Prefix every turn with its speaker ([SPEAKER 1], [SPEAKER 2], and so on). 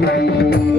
[SPEAKER 1] Yeah.